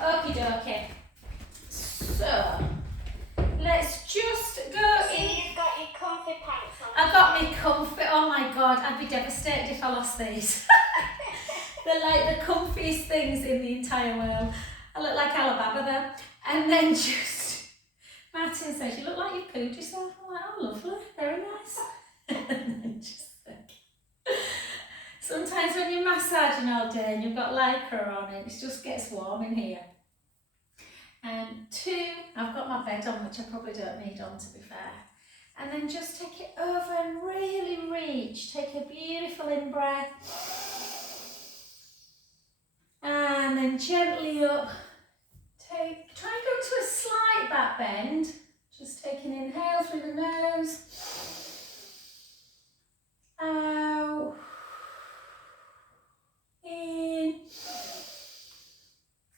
Okie dokie. So, let's just go in. You've got your comfy pants on. I got me comfy. Oh my god, I'd be devastated if I lost these. They're like the comfiest things in the entire world. I look like Alabama then. And then just, Martin says, you look like you've pooed yourself. I'm like, oh lovely, very nice. And then just like, sometimes when you're massaging all day and you've got lycra on it just gets warm in here. And 2, I've got my bed on, which I probably don't need on, to be fair. And then just take it over and really reach. Take a beautiful in-breath. And then gently up. Try and go to a slight back bend. Just take an inhale through the nose. Out. In.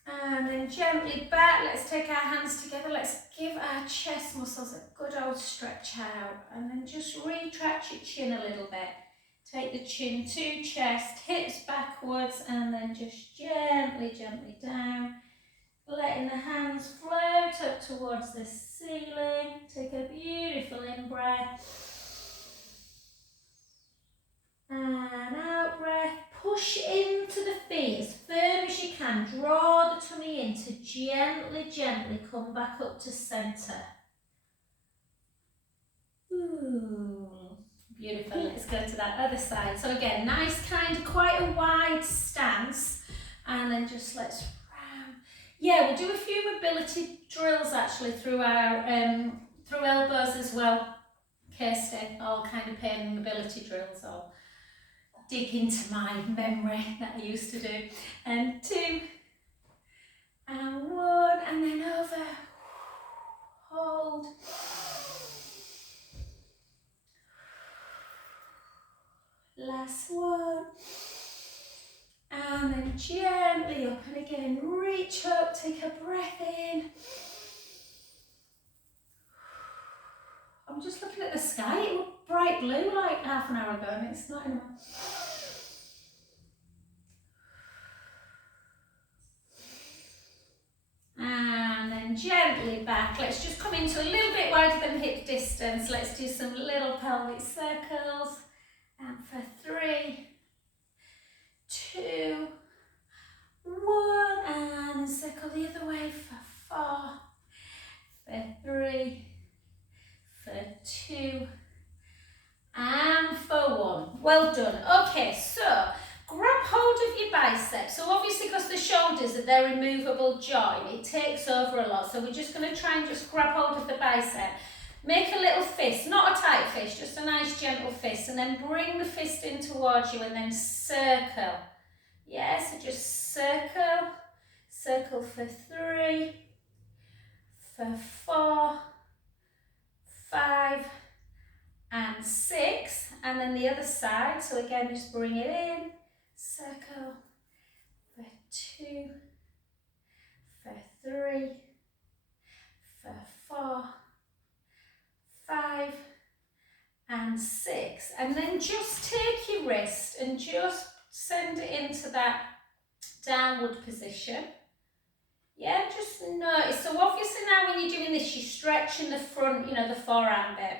And then gently back. Let's take our hands together. Let's give our chest muscles a good old stretch out. And then just retract your chin a little bit. Take the chin to chest, hips backwards, and then just gently, gently down. Letting the hands float up towards the ceiling. Take a beautiful in-breath. And out breath. Push into the feet as firm as you can. Draw the tummy in to gently, gently come back up to centre. Ooh. Beautiful. Let's go to that other side. So again, nice kind of quite a wide stance, and then just let's round. Yeah, we'll do a few mobility drills actually through our through elbows as well. Kirsty, all kind of pain mobility drills. I'll dig into my memory that I used to do. And 2 and 1, and then over. Hold. Last one. And then gently up, and again, reach up, take a breath in. I'm just looking at the sky, it looked bright blue like half an hour ago, and it's not anymore. And then gently back. Let's just come into a little bit wider than hip distance. Let's do some little pelvic circles. And for 3, 2, 1, and circle the other way for 4, for 3, for 2, and for 1. Well done. Okay, so grab hold of your biceps. So obviously because the shoulders are their removable joint, it takes over a lot. So we're just going to try and just grab hold of the bicep. Make a little fist, not a tight fist, just a nice gentle fist, and then bring the fist in towards you and then circle. Yeah, so just circle, circle for 3, for 4, 5, and 6, and then the other side. So again, just bring it in, circle for 2, for 3, for 4, 5, and 6, and then just take your wrist and just send it into that downward position. Yeah, just notice. So obviously now when you're doing this, you're stretching the front, you know, the forearm bit,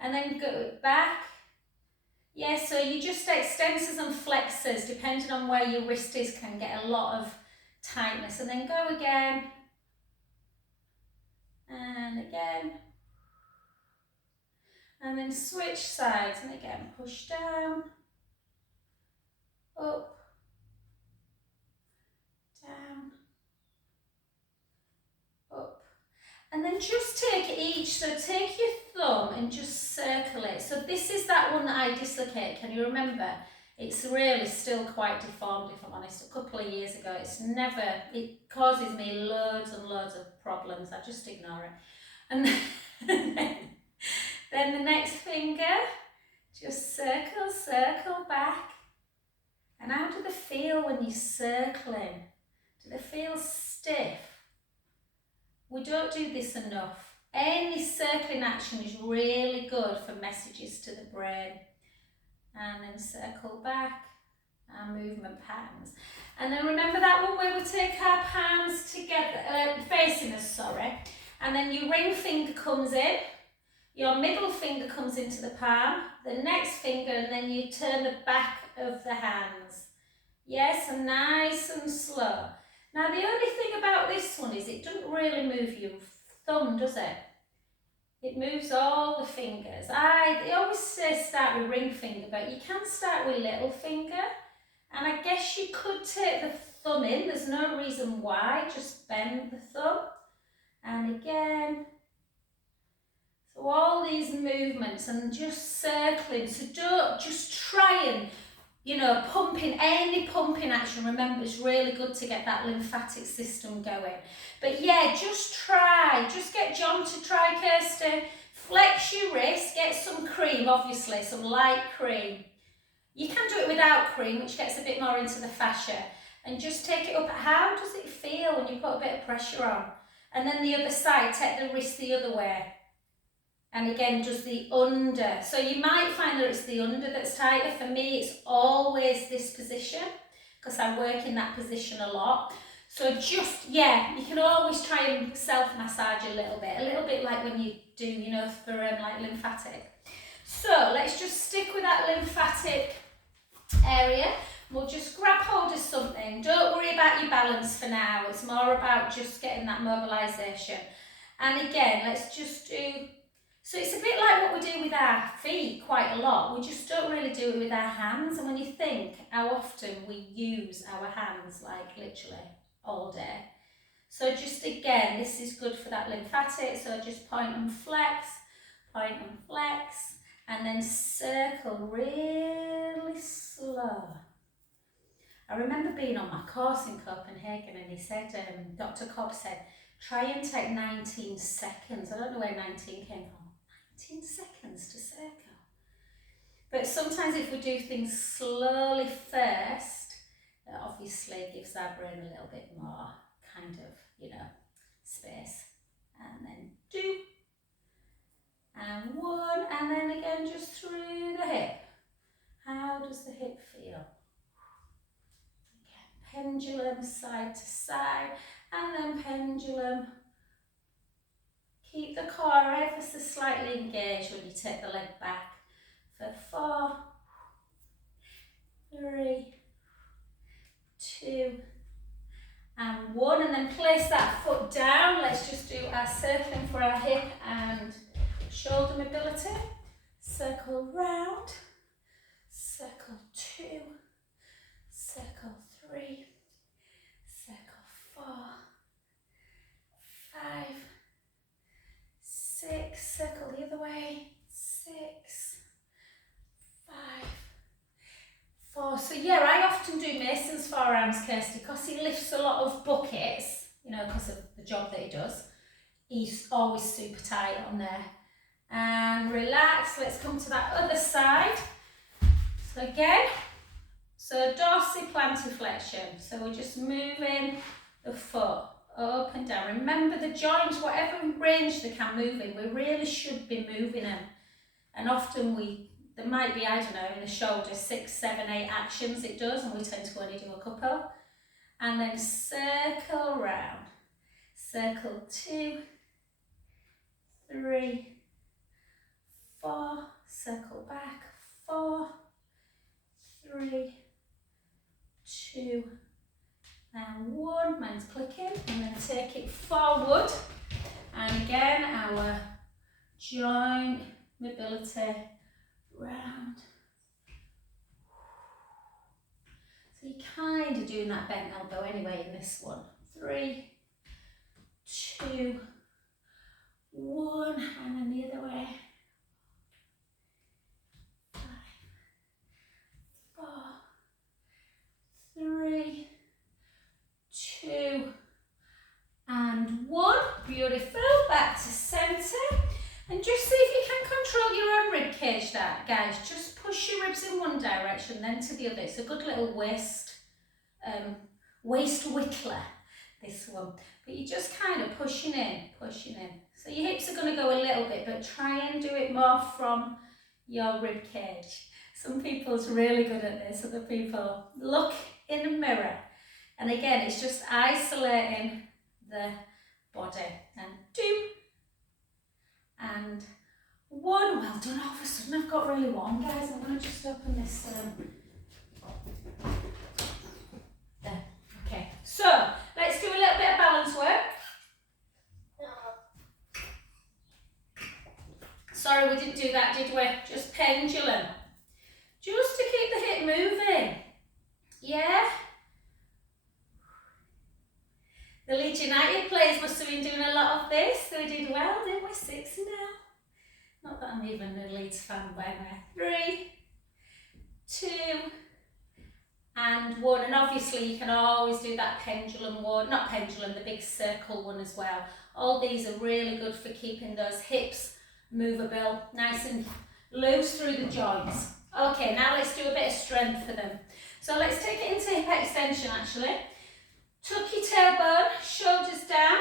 and then go back. Yeah, so you just extensors and flexors, depending on where your wrist is, can get a lot of tightness, and then go again, and again. And then switch sides, and again, push down, up, down, up. And then just take each, so take your thumb and just circle it. So this is that one that I dislocated, can you remember? It's really still quite deformed, if I'm honest. A couple of years ago, it causes me loads and loads of problems. I just ignore it. And then the next finger, just circle, circle back. And how do they feel when you're circling? Do they feel stiff? We don't do this enough. Any circling action is really good for messages to the brain. And then circle back, our movement patterns. And then remember that one where we take our palms together facing us, sorry. And then your ring finger comes in, your middle finger comes into the palm, the next finger, and then you turn the back of the hands. Yes, and nice and slow. Now the only thing about this one is it doesn't really move your thumb, does it? It moves all the fingers. They always say start with ring finger, but you can start with little finger. And I guess you could take the thumb in, there's no reason why, just bend the thumb. And again, so all these movements and just circling, so don't just try and, pumping, any pumping action, remember it's really good to get that lymphatic system going. But yeah, just try, just get John to try, Kirsty, flex your wrist, get some cream, obviously, some light cream. You can do it without cream, which gets a bit more into the fascia, and just take it up. How does it feel when you put a bit of pressure on? And then the other side, take the wrist the other way. And again, just the under. So you might find that it's the under that's tighter. For me, it's always this position, because I work in that position a lot. So just, yeah, you can always try and self-massage a little bit like when you do, for like lymphatic. So let's just stick with that lymphatic area. We'll just grab hold of something. Don't worry about your balance for now. It's more about just getting that mobilisation. And again, let's just do, so it's a bit like what we do with our feet quite a lot. We just don't really do it with our hands. And when you think how often we use our hands, like literally all day. So just again, this is good for that lymphatic. So just point and flex, and then circle really slow. I remember being on my course in Copenhagen, and he said, Dr. Cobb said, try and take 19 seconds. I don't know where 19 came from. 19 seconds to circle. But sometimes if we do things slowly first, it obviously gives our brain a little bit more kind of, space. And then 2. And 1, and then again just through the hip. How does the hip feel? Again, pendulum side to side, and then pendulum. Keep the core ever so slightly engaged when you take the leg back. For 4, 3, 2, and 1, and then place that foot down. Let's just do our circling for our hip and shoulder mobility. Circle round, circle 2, circle 3, circle 4, 5, 6, circle the other way, 6, 5, 4. So yeah, I often do Mason's forearms, Kirsty, because he lifts a lot of buckets, because of the job that he does. He's always super tight on there. And relax, let's come to that other side. So again, so dorsiplantiflexion. So we're just moving the foot up and down. Remember the joints, whatever range they can move in, we really should be moving them. And often there might be, I don't know, in the shoulder, 6, 7, 8 actions it does, and we tend to only do a couple. And then circle round. Circle 2, 3, 4, circle back, 4, 3, 2, and 1. Mine's clicking, and then take it forward. And again, our joint mobility round. So you're kind of doing that bent elbow anyway in this one. 3, 2, 1, and then the other way. 5, 4, 3, 2, and 1. Beautiful. Back to centre. And just see if you can control your own rib cage, guys. Just push your ribs in one direction, then to the other. It's a good little waist whittler, this one. But you're just kind of pushing in. So your hips are going to go a little bit, but try and do it more from your rib cage. Some people's really good at this, other people look in the mirror. And again, it's just isolating the body. And 2 and 1. Well done. All of a sudden I've got really warm, guys. I'm going to just open this. There. Okay. So let's do a little bit of balance work. Sorry, we didn't do that, did we? Just pendulum. Just to keep the hip moving. Yeah? The Leeds United players must have been doing a lot of this. They did well, didn't we? 6 now. Not that I'm even a Leeds fan by now. 3, 2, and 1. And obviously you can always do that pendulum one. Not pendulum, the big circle one as well. All these are really good for keeping those hips movable, nice and loose through the joints. Okay, now let's do a bit of strength for them. So let's take it into hip extension actually. Tuck your tailbone, shoulders down.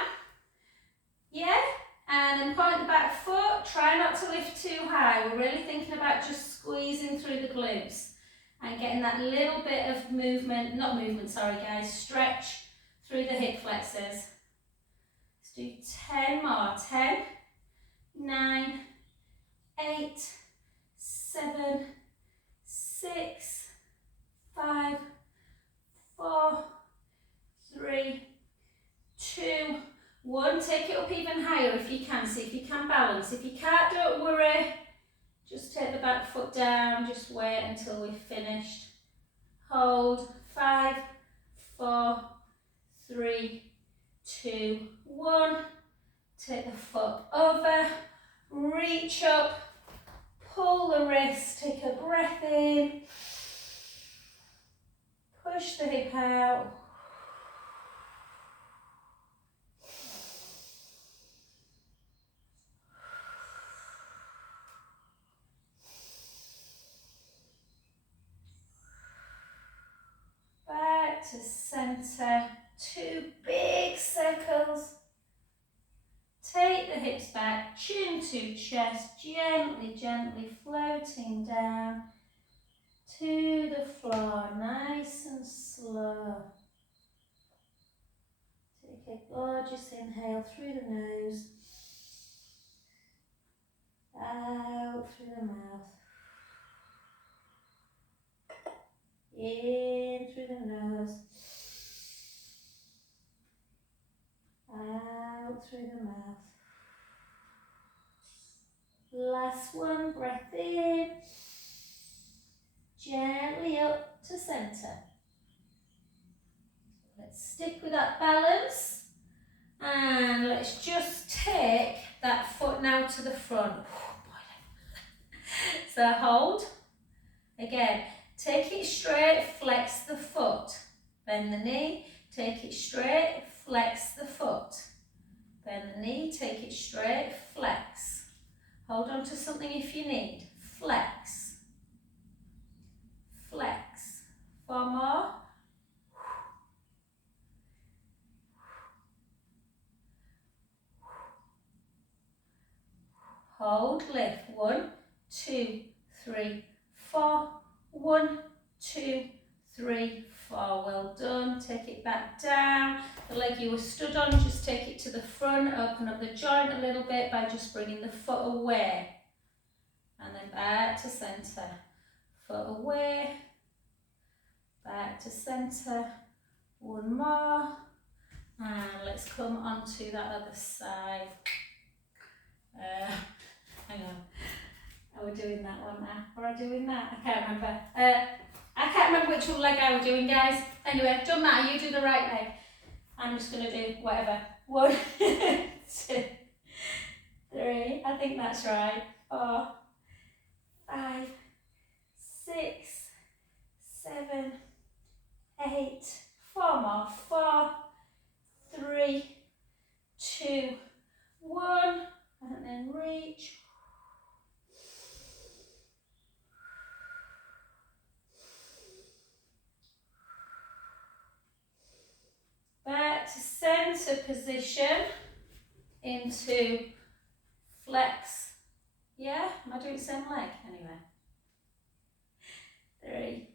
Yeah? And then point the back foot. Try not to lift too high. We're really thinking about just squeezing through the glutes and getting that little bit of movement, not movement, sorry guys, stretch through the hip flexors. Let's do 10 more. 10, 9, 8, 7, 6, 5, 4, 3, 2, 1. Take it up even higher if you can. See if you can balance. If you can't, don't worry. Just take the back foot down. Just wait until we've finished. Hold. 5, 4, 3, 2, 1. Take the foot over. Reach up. Pull the wrist. Take a breath in. Push the hip out. Back to centre. 2 big circles. Take the hips back, chin to chest, gently, gently floating down to the floor, nice and slow. Take a gorgeous inhale through the nose, out through the mouth, in through the nose, out through the mouth. Last one, breath in, gently up to centre. Let's stick with that balance and let's just take that foot now to the front. So hold, again, take it straight, flex the foot, bend the knee, take it straight, flex the foot, bend the knee, take it straight, flex. Hold on to something if you need. Flex. Flex. 4 more. Hold, lift. 1, 2, 3, 4. 1, 2, 3, 4. Well done. Take it back down. The leg you were stood on, just take it to the front. Open up the joint a little bit by just bringing the foot away. And then back to centre. Foot away. Back to centre. 1 more. And let's come on to that other side. Hang on. Are we doing that one now? Or are we doing that? I can't remember. I can't remember which leg I was doing, guys. Anyway, doesn't matter. You do the right leg. I'm just going to do whatever. 1, 2, 3. I think that's right. 4, 5, 6, 7, 8. 4 more. 4, 3, 2, 1. And then reach. Back to centre position into flex. Yeah? Am I doing the same leg? Anyway. 3,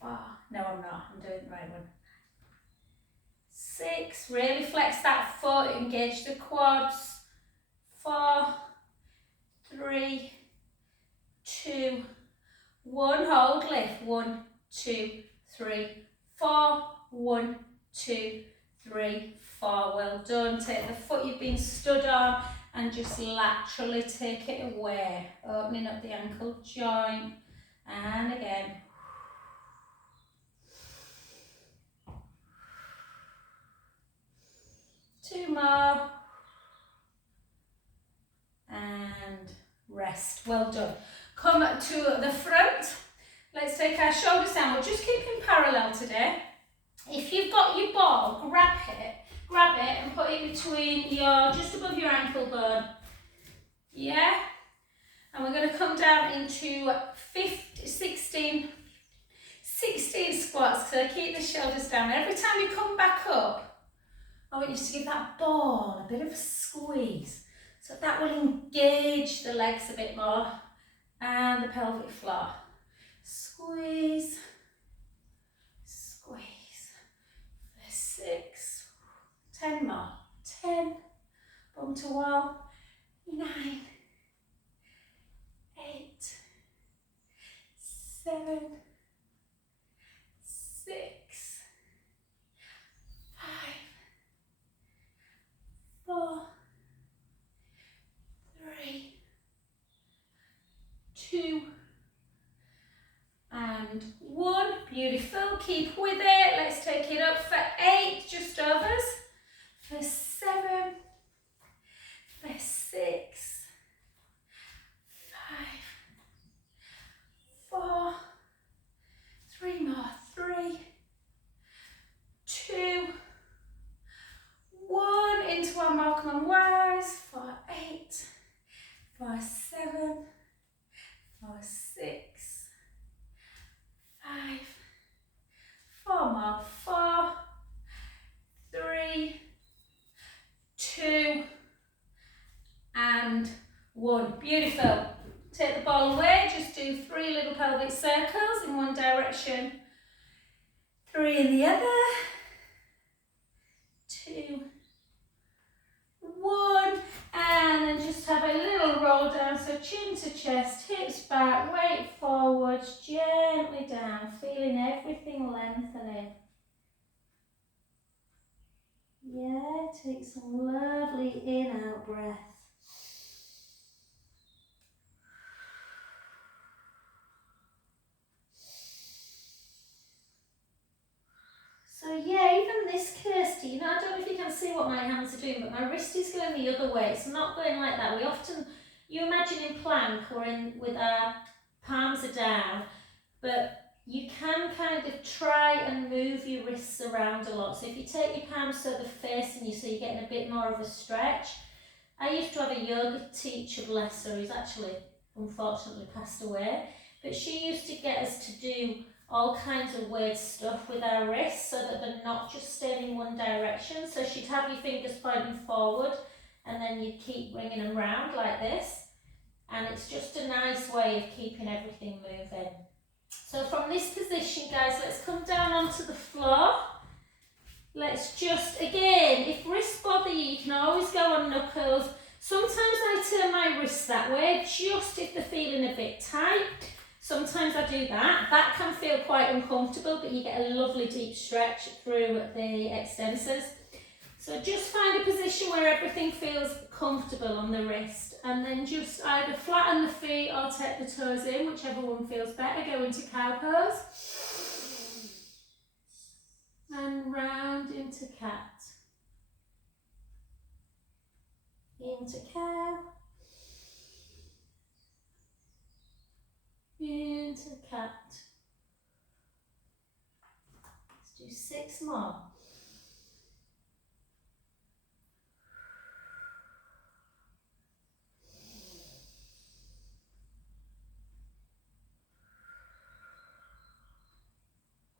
4. No, I'm not. I'm doing the right one. 6, 6, really flex that foot, engage the quads. 4, 3, 2, 1, hold, lift. 1, 2, 3, 4. 1, 2, 3, 4. Well done. Take the foot you've been stood on and just laterally take it away, opening up the ankle joint. And again. Two more. And rest. Well done. Come to the front. Let's take our shoulders down. We're just keeping parallel today. If you've got your ball, grab it and put it between just above your ankle bone. Yeah? And we're going to come down into 16 squats. So keep the shoulders down. Every time you come back up, I want you to give that ball a bit of a squeeze. So that will engage the legs a bit more and the pelvic floor. Squeeze, squeeze. For 6, 10 more. 10, bum to wall. 9, 8, 7, 6, 5, 4, 3, 2, and 1. Beautiful. Keep with it. Let's take it up for 8, just overs. For 7, for 6, 5, 4, 3 more. 3, 2, 1. Into our Malcolm and Wise. For 8, for 7, for 6, 5, 4 more. 4, 3, 2, and 1. Beautiful. Take the ball away. Just do 3 little pelvic circles in one direction, 3 in the other. 2, 1, and then just have a little roll down. So chin to chest, hips back, weight forwards, gently down, feeling everything lengthening. Yeah, take some lovely in-out breath. So yeah, even this, Kirsty, I don't know if you can see what my hands are doing, but my wrist is going the other way. It's not going like that. We often, you imagine in plank, we're in with our palms are down, but you can kind of try and move your wrists around a lot. So if you take your palms so they're facing you, so you're getting a bit more of a stretch. I used to have a yoga teacher, bless her, who's actually unfortunately passed away, but she used to get us to do all kinds of weird stuff with our wrists so that they're not just staying in one direction. So she'd have your fingers pointing forward and then you'd keep bringing them round like this. And it's just a nice way of keeping everything moving. So from this position, guys, let's come down onto the floor. Let's just, again, if wrists bother you, you can always go on knuckles. Sometimes I turn my wrists that way, just if they're feeling a bit tight. Sometimes I do that. That can feel quite uncomfortable, but you get a lovely deep stretch through the extensors. So just find a position where everything feels comfortable on the wrist, and then just either flatten the feet or take the toes in, whichever one feels better. Go into cow pose. And round into cat. Into cow. Into cat. Let's do 6 more.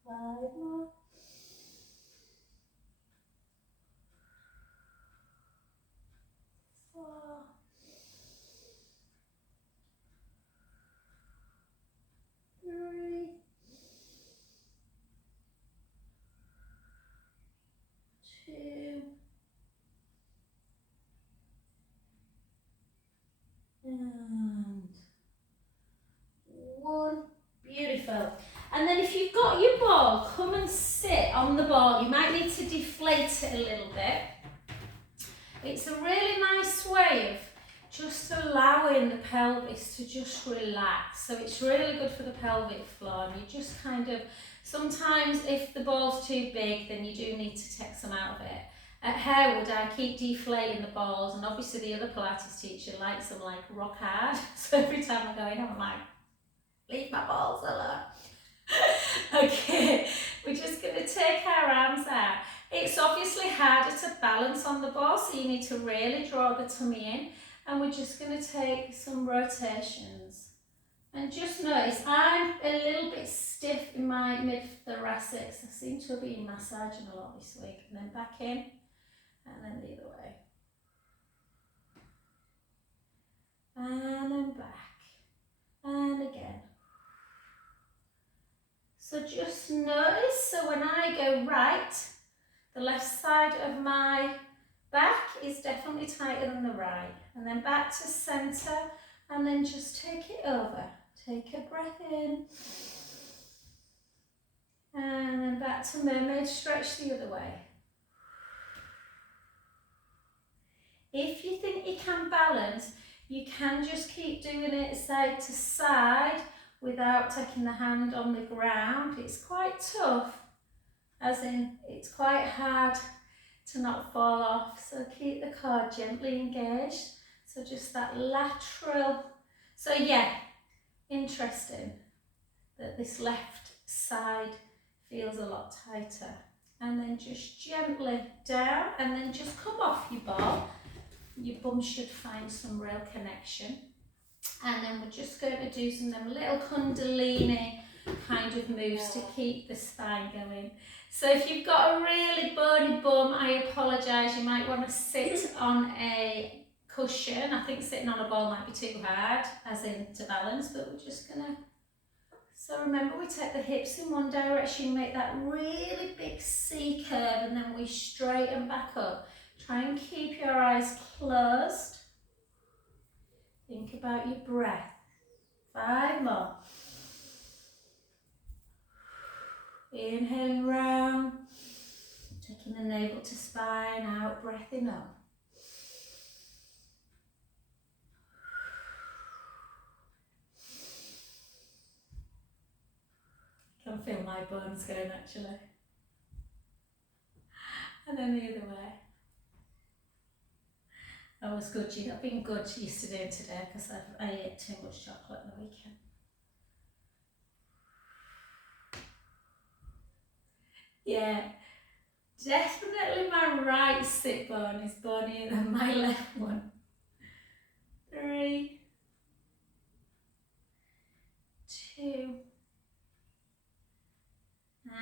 Five more. 4. 3. 2. on the ball. You might need to deflate it a little bit. It's a really nice way of just allowing the pelvis to just relax. So it's really good for the pelvic floor, and you just kind of, sometimes if the ball's too big, then you do need to take some out of it. At Harewood, I keep deflating the balls, and obviously the other Pilates teacher likes them like rock hard. So every time I go in, I'm like, leave my balls alone. Okay, we're just going to take our arms out. It's obviously harder to balance on the ball, so you need to really draw the tummy in. And we're just going to take some rotations. And just notice, I'm a little bit stiff in my mid-thoracics. I seem to have been massaging a lot this week. And then back in, and then the other way. And then back. And again. So just notice, so when I go right, the left side of my back is definitely tighter than the right. And then back to centre, and then just take it over. Take a breath in. And then back to mermaid stretch the other way. If you think you can balance, you can just keep doing it side to side without taking the hand on the ground. It's quite tough, as in it's quite hard to not fall off. So keep the core gently engaged. So just that lateral. So yeah, interesting that this left side feels a lot tighter. And then just gently down, and then just come off your ball. Your bum should find some real connection. And then we're just going to do some of them little kundalini kind of moves to keep the spine going. So if you've got a really bony bum, I apologise, you might want to sit on a cushion. I think sitting on a ball might be too hard, as in to balance, but we're just going to. So remember, we take the hips in one direction, make that really big C curve, and then we straighten back up. Try and keep your eyes closed. Think about your breath. 5 more. Inhaling round. Taking the navel to spine, out, breathing up. I can feel my bones going actually. And then the other way. That was good. I've been good yesterday and today because I ate too much chocolate on the weekend. Yeah, definitely my right sit bone is bonier than my left one. 3, 2,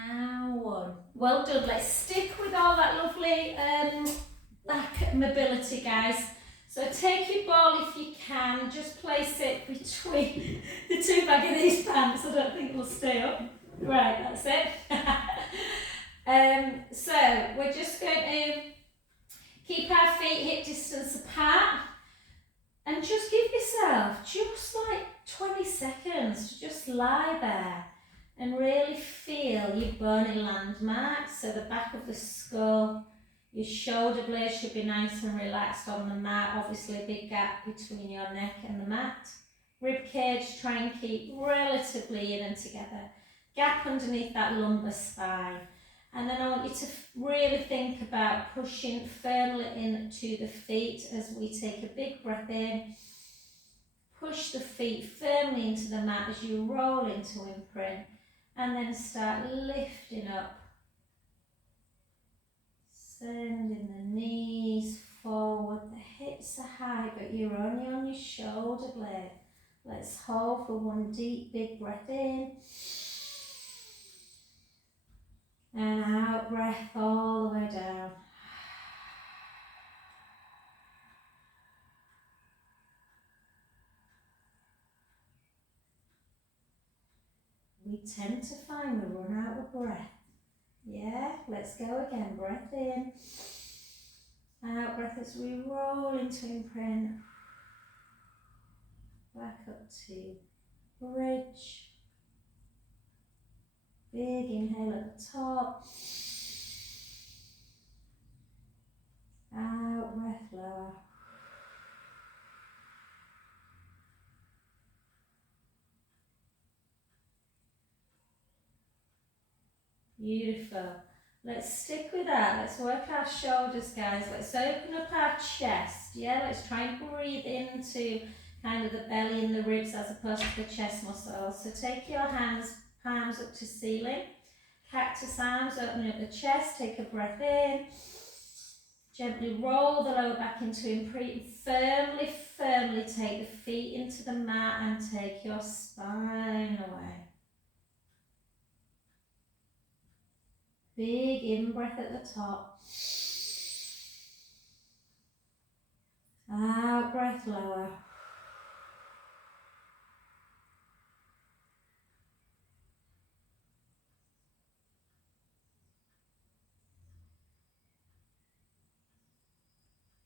and 1. Well done. Let's stick with all that lovely back mobility, guys. So take your ball if you can, just place it between the two back of these pants. I don't think it'll stay up. Right, that's it. So we're just going to keep our feet hip distance apart and just give yourself just like 20 seconds to just lie there and really feel your bony landmarks. So the back of the skull, your shoulder blades should be nice and relaxed on the mat. Obviously a big gap between your neck and the mat. Rib cage, try and keep relatively in and together. Gap underneath that lumbar spine. And then I want you to really think about pushing firmly into the feet as we take a big breath in. Push the feet firmly into the mat as you roll into imprint. And then start lifting up. Sending the knees forward. The hips are high, but you're only on your shoulder blade. Let's hold for one deep, big breath in. And out breath all the way down. We tend to find we run out of breath. Yeah, let's go again. Breath in. Out breath as we roll into imprint. Back up to bridge. Big inhale at the top. Out breath lower. Beautiful. Let's stick with that. Let's work our shoulders, guys. Let's open up our chest. Yeah, let's try and breathe into kind of the belly and the ribs as opposed to the chest muscles. So take your hands, palms up to ceiling. Cactus arms, opening up the chest. Take a breath in. Gently roll the lower back into imprint. Firmly, firmly take the feet into the mat and take your spine away. Big in-breath at the top. Out breath lower.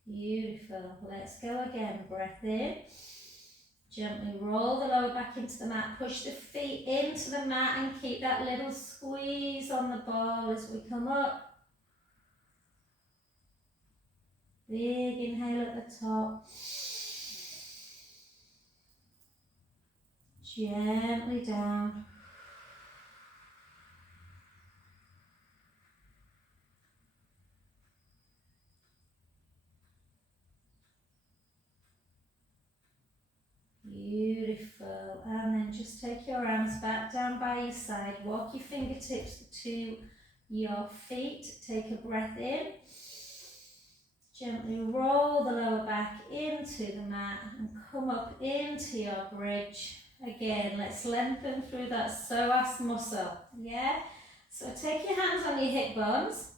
Beautiful. Let's go again. Breath in. Gently roll the lower back into the mat. Push the feet into the mat and keep that little squeeze on the ball as we come up. Big inhale at the top. Gently down. Beautiful. And then just take your arms back down by your side. Walk your fingertips to your feet. Take a breath in. Gently roll the lower back into the mat and come up into your bridge. Again, let's lengthen through that psoas muscle. Yeah? So take your hands on your hip bones.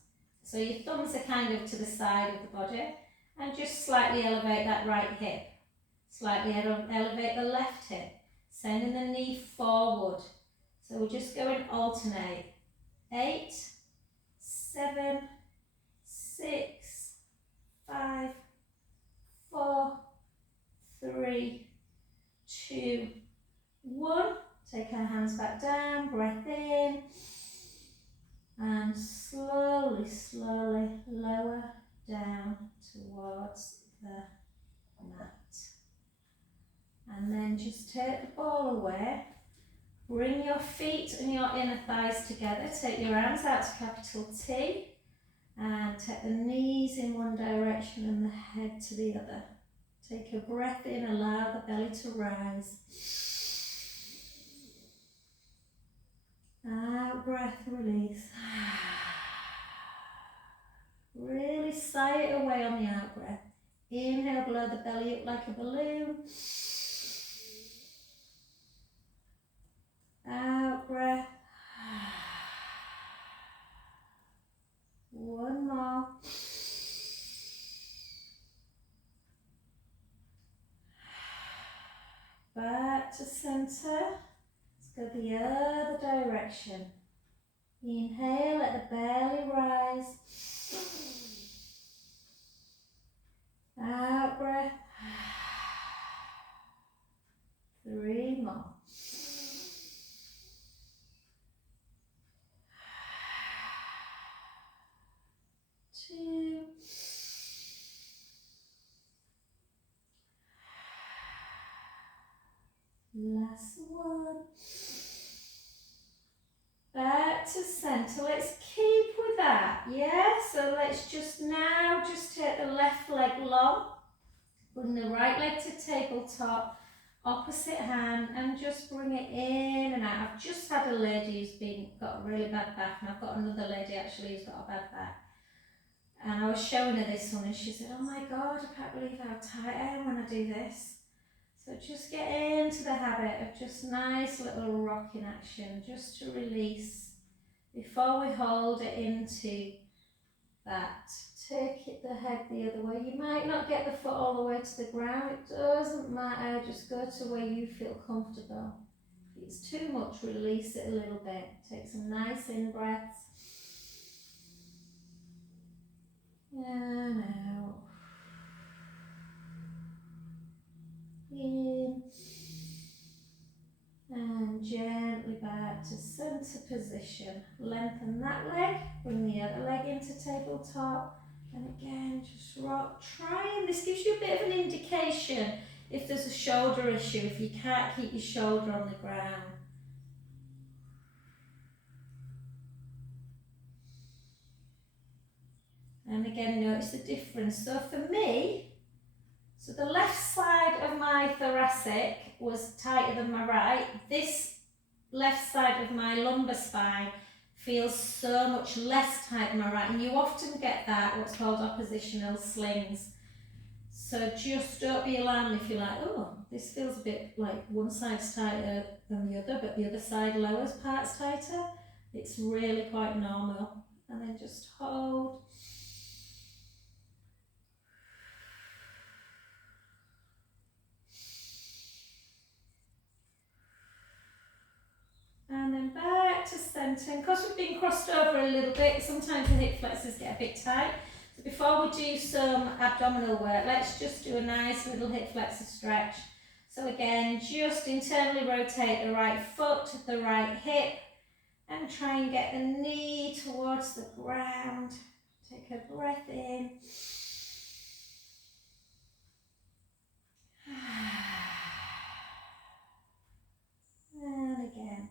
So your thumbs are kind of to the side of the body. And just slightly elevate that right hip. Slightly elevate the left hip, sending the knee forward. So we're just going alternate. 8, 7, 6, 5, 4, 3, 2, 1. Take our hands back down, breath in, and slowly, slowly lower down towards the mat. And then just take the ball away. Bring your feet and your inner thighs together. Take your arms out to capital T. And take the knees in one direction and the head to the other. Take a breath in, allow the belly to rise. Out breath, release. Really sigh it away on the out breath. Inhale, blow the belly up like a balloon. Out breath. One more. Back to center. Let's go the other direction. Inhale, let the belly rise. Out breath. 3 more. Two. Last one. Back to center. Let's keep with that. Yeah, so let's just take the left leg long. Bring the right leg to tabletop. Opposite hand, and just bring it in and out. I've just had a lady who's got a really bad back, and I've got another lady actually who's got a bad back. And I was showing her this one and she said, oh my God, I can't believe how tight I am when I do this. So just get into the habit of just nice little rocking action, just to release before we hold it into that. Take the head the other way. You might not get the foot all the way to the ground. It doesn't matter. Just go to where you feel comfortable. If it's too much, release it a little bit. Take some nice in breaths. And out. In. And gently back to centre position. Lengthen that leg, bring the other leg into tabletop, and again just rock. Try, and this gives you a bit of an indication if there's a shoulder issue, if you can't keep your shoulder on the ground. And again, notice the difference. So for me, so the left side of my thoracic was tighter than my right. This left side of my lumbar spine feels so much less tight than my right. And you often get that, what's called oppositional slings. So just don't be alarmed if you're like, oh, this feels a bit like one side's tighter than the other, but the other side lowers part's tighter. It's really quite normal. And then just hold. And then back to centre. And because we've been crossed over a little bit, sometimes the hip flexors get a bit tight. So before we do some abdominal work, let's just do a nice little hip flexor stretch. So again, just internally rotate the right foot, the right hip, and try and get the knee towards the ground. Take a breath in. And again.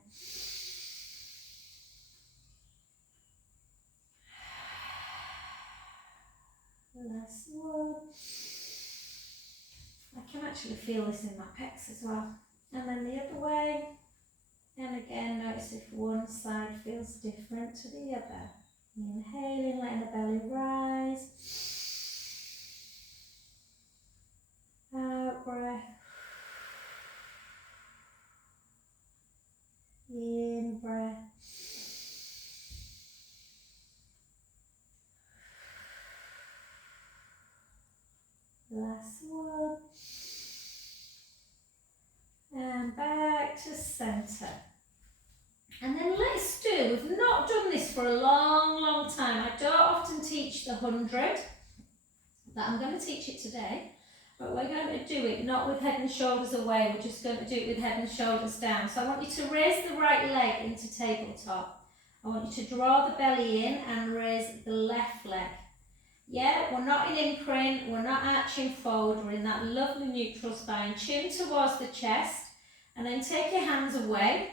Last one. I can actually feel this in my pecs as well. And then the other way. And again, notice if one side feels different to the other. Inhaling, letting the belly rise. Out breath. In breath. Last one. And back to centre. And then let's do, we've not done this for a long time. I don't often teach the 100, but I'm going to teach it today. But we're going to do it not with head and shoulders away, we're just going to do it with head and shoulders down. So I want you to raise the right leg into tabletop. I want you to draw the belly in and raise the left leg. Yeah, we're not in imprint, we're not arching forward, we're in that lovely neutral spine. Chin towards the chest, and then take your hands away,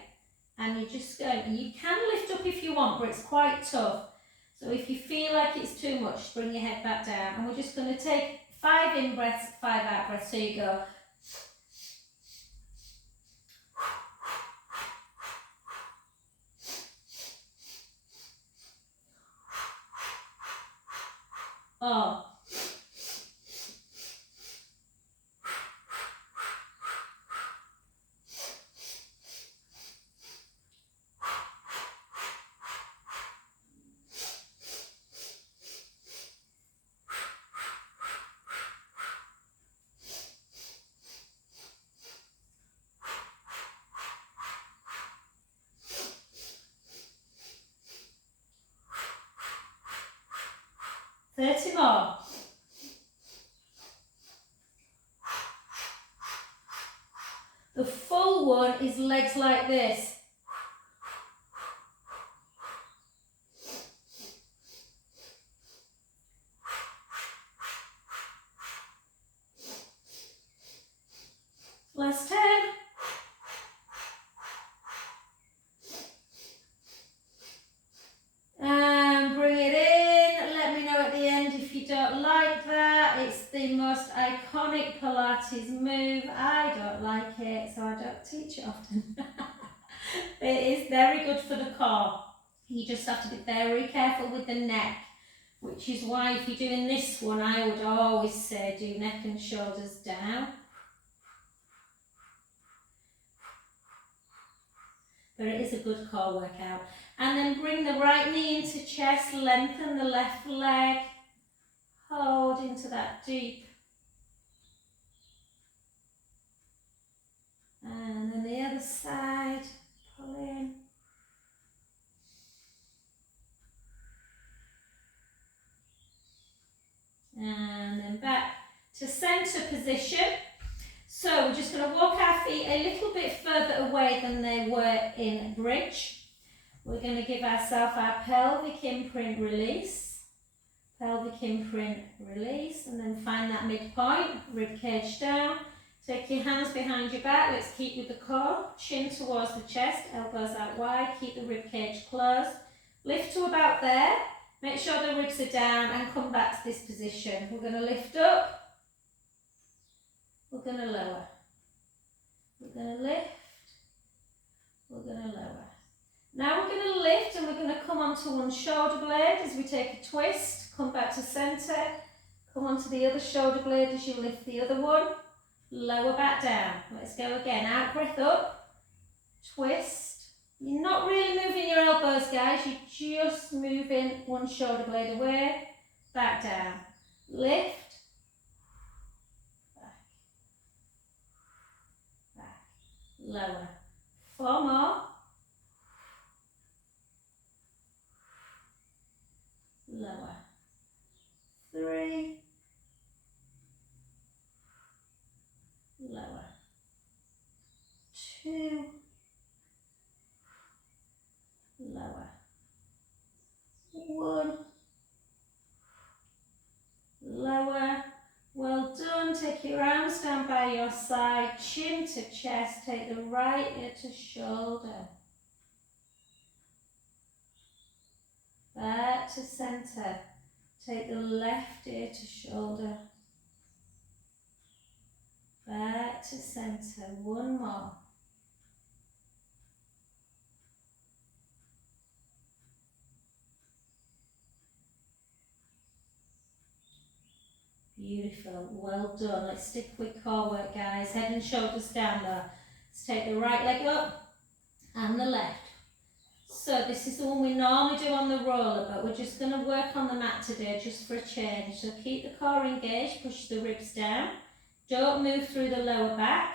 and you're just going, you can lift up if you want, but it's quite tough. So if you feel like it's too much, bring your head back down, and we're just going to take 5 in breaths, 5 out breaths. So you go. Oh. Thirty more. The full one is legs like this. Last 10. And bring it in. Let me know at the end if you don't like that. It's the most iconic Pilates move. I don't like it, so I don't teach it often. It is very good for the core. You just have to be very careful with the neck, which is why if you're doing this one, I would always say do neck and shoulders down. But it is a good core workout. And then bring the right knee into chest, lengthen the left leg, hold into that deep. And then the other side, pull in. And then back to centre position. So we're just going to walk our feet a little bit further away than they were in bridge. We're going to give ourselves our pelvic imprint release. Pelvic imprint release, and then find that midpoint, rib cage down. Take your hands behind your back, let's keep with the core, chin towards the chest, elbows out wide, keep the rib cage closed. Lift to about there, make sure the ribs are down and come back to this position. We're going to lift up, we're going to lower. We're going to lift, we're going to lower. Now we're going to lift and we're going to come onto one shoulder blade as we take a twist, come back to centre, come onto the other shoulder blade as you lift the other one, lower back down. Let's go again, out breath up, twist. You're not really moving your elbows, guys, you're just moving one shoulder blade away, back down, lift, back, lower. 4 more. Lower. 3. Lower. 2. Lower. 1. Lower. Well done. Take your arms down by your side, chin to chest. Take the right ear to shoulder. Back to centre. Take the left ear to shoulder. Back to centre. 1 more. Beautiful. Well done. Let's stick with core work, guys. Head and shoulders down though. Let's take the right leg up and the left. So this is the one we normally do on the roller, but we're just going to work on the mat today just for a change. So keep the core engaged, push the ribs down. Don't move through the lower back.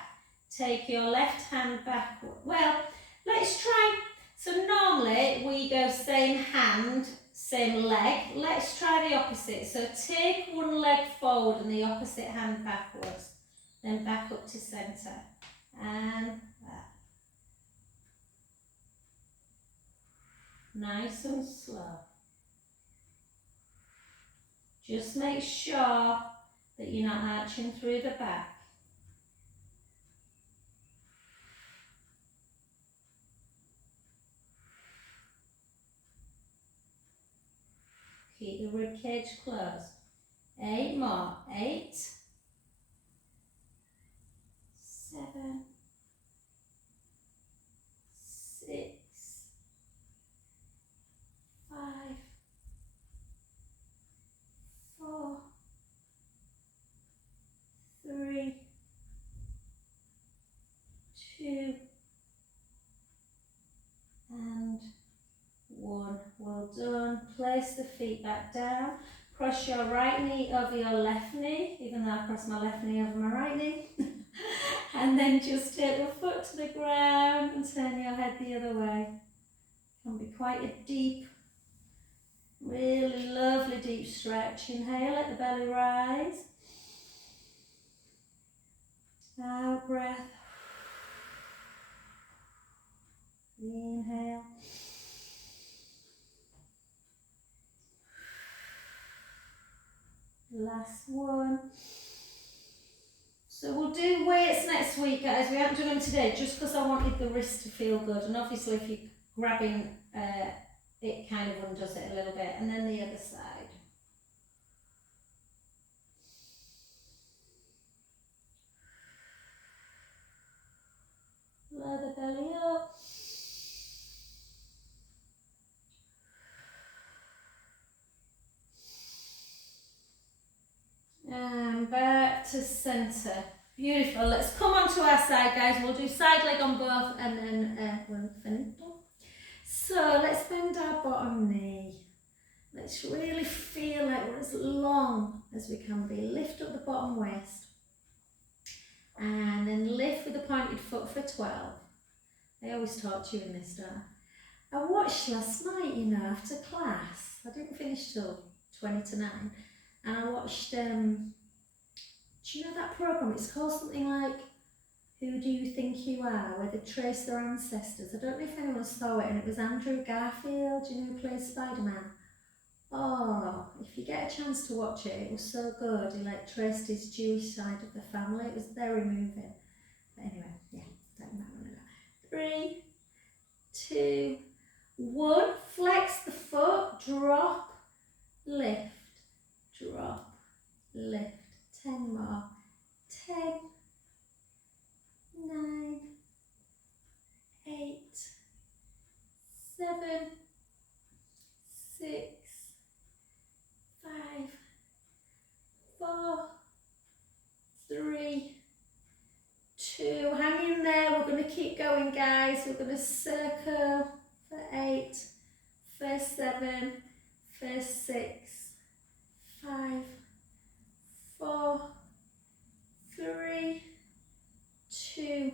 Take your left hand back. Well, let's try. So normally we go same hand, same leg. Let's try the opposite. So take one leg forward and the opposite hand backwards. Then back up to centre. And back. Nice and slow. Just make sure that you're not arching through the back. Keep the rib cage closed. 8 more. 8, 7, 6, 5, 4, 3, 2, and 1. Well done. Place the feet back down. Cross your right knee over your left knee, even though I cross my left knee over my right knee. And then just take the foot to the ground and turn your head the other way. Can be quite a deep, really lovely deep stretch. Inhale, let the belly rise. Out breath. Inhale. Last one. So we'll do weights next week, guys. We haven't done them today just because I wanted the wrist to feel good. And obviously if you're grabbing, it kind of undoes it a little bit. And then the other side. Lower the belly up. And back to centre. Beautiful. Let's come onto our side, guys. We'll do side leg on both and then we'll finish. So let's bend our bottom knee. Let's really feel like we're as long as we can be. Lift up the bottom waist. And then lift with the pointed foot for 12. I always talk to you in this, don't I? I watched last night, you know, after class. I didn't finish till 20 to 9. And I watched Do you know that programme? It's called something like Who Do You Think You Are, where they trace their ancestors. I don't know if anyone saw it, and it was Andrew Garfield, you know, who plays Spider-Man. Oh, if you get a chance to watch it, it was so good. He like traced his Jewish side of the family. It was very moving. But anyway, yeah, don't matter. 3, 2, 1. Flex the foot, drop, lift, drop, lift. 10 more. 10, 9, 8, 7, 6, 5, 4, 3, 2. Hang in there. We're going to keep going, guys. We're going to circle for 8, for 7, for 6, 5, 4, 3, 2,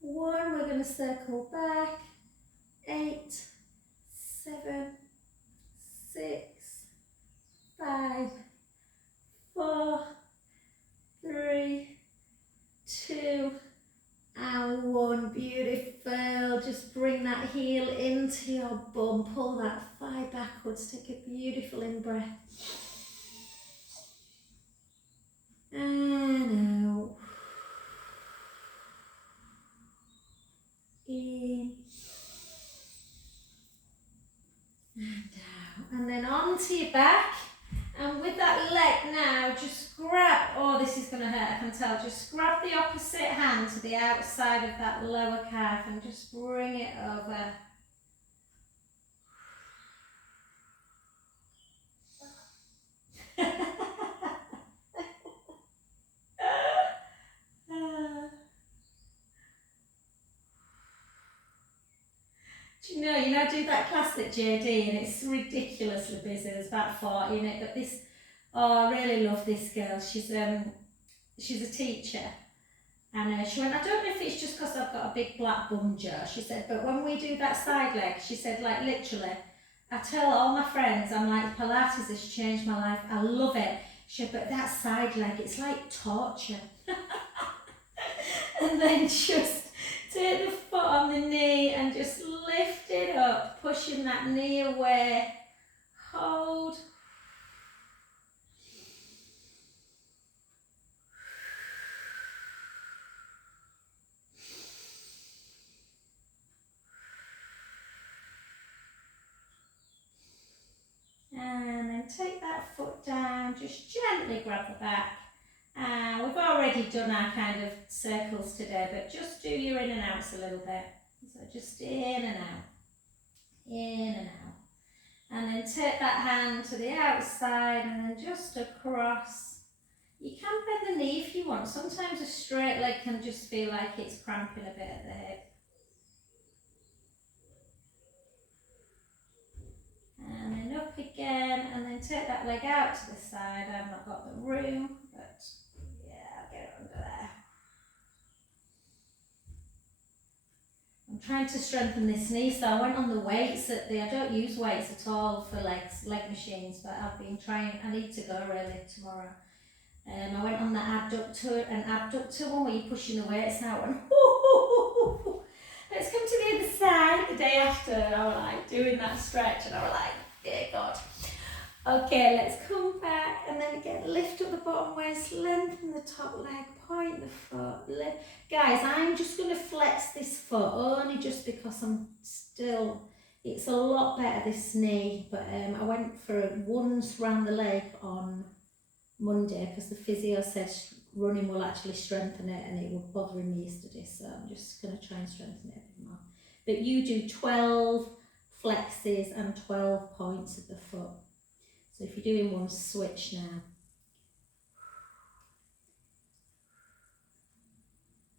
1. We're going to circle back. 8, 7, 6, 5, 4, 3, 2, and 1. Beautiful. Just bring that heel into your bum. Pull that thigh backwards. Take a beautiful in-breath. And out. In. And out. And then onto your back. And with that leg now, just grab, oh, this is going to hurt, I can tell. Just grab the opposite hand to the outside of that lower calf and just bring it over. Do you know, I do that class at JD and it's ridiculously busy. There's about 40 in it, but this, oh, I really love this girl. She's a teacher. And she went, I don't know if it's just because I've got a big black bum, Joe. She said, but when we do that side leg, she said, like literally, I tell all my friends, I'm like, Pilates has changed my life. I love it. She said, but that side leg, it's like torture. And then just take the foot on the knee and just lift it up, pushing that knee away. Hold. And then take that foot down, just gently grab the back. And we've already done our kind of circles today, but just do your in and outs a little bit. So just in and out, in and out. And then take that hand to the outside and then just across. You can bend the knee if you want. Sometimes a straight leg can just feel like it's cramping a bit at the hip. And then up again, and then take that leg out to the side. I've not got the room, but yeah, I'll get it under there. I'm trying to strengthen this knee, so I went on the weights I don't use weights at all for leg machines, but I've been trying. I need to go really tomorrow. I went on the abductor one where you're pushing the weights out and let's come to the other side the day after, and I was like doing that stretch and I was like, dear God. Okay, let's come back and then again, lift up the bottom waist, lengthen the top leg, point the foot, lift. Guys, I'm just going to flex this foot only just because it's a lot better this knee, but I went for once round the leg on Monday because the physio said running will actually strengthen it and it was bothering me yesterday, so I'm just going to try and strengthen it a bit more. But you do 12 flexes and 12 points of the foot. So if you're doing one, switch now.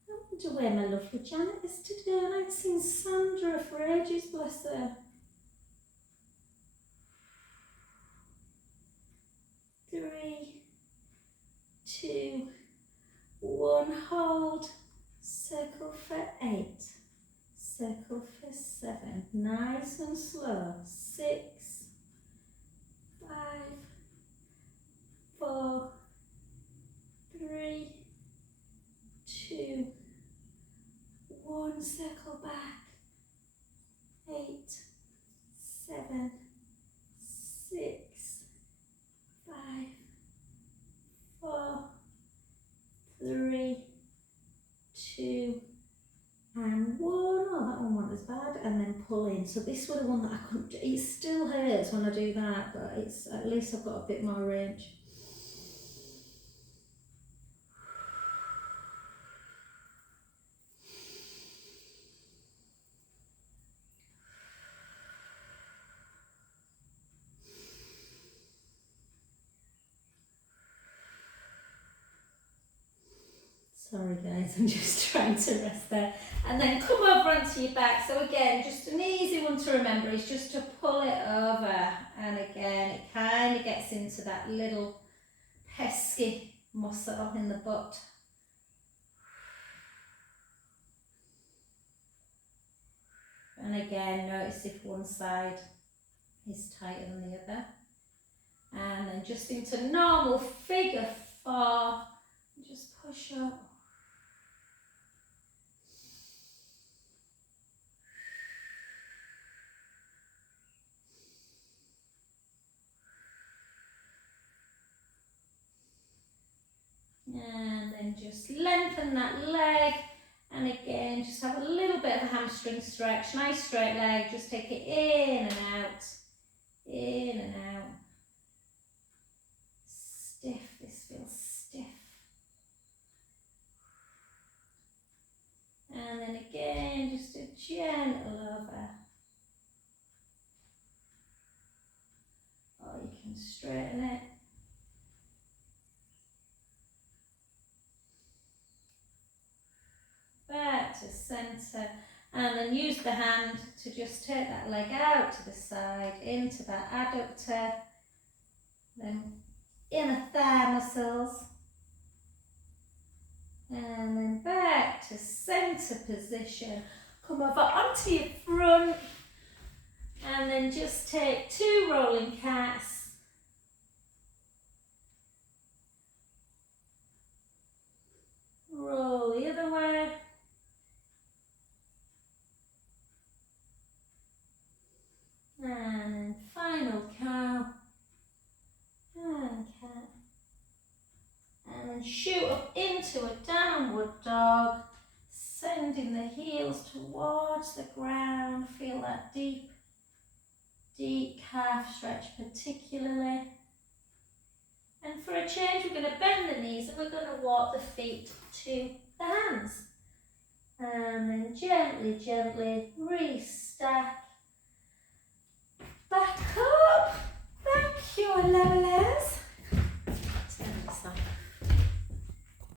I wonder where my lovely Janet is today. I haven't seen Sandra for ages, bless her. 3, 2, 1, hold, circle for 8, circle for 7, nice and slow, 6, 5, 4, 3, bad, and then pull in. So this was the one that I couldn't do. It still hurts when I do that, but it's at least I've got a bit more range. Sorry guys, I'm just trying to rest there. And then come over onto your back. So again, just an easy one to remember is just to pull it over. And again, it kind of gets into that little pesky muscle in the butt. And again, notice if one side is tighter than the other. And then just into normal figure 4. Just push up. And then just lengthen that leg, and again just have a little bit of a hamstring stretch. Nice straight leg, just take it in and out, in and out. Stiff, this feels stiff. And then again just a gentle over. Or you can straighten it. Back to centre, and then use the hand to just take that leg out to the side, into that adductor, then inner thigh muscles, and then back to centre position. Come over onto your front, and then just take 2 rolling cats. Roll the other way. And then final cow, and cat, and then shoot up into a downward dog, sending the heels towards the ground. Feel that deep calf stretch particularly. And for a change, we're going to bend the knees and we're going to walk the feet to the hands. And then gently, gently restack. Back up. Thank you, 11.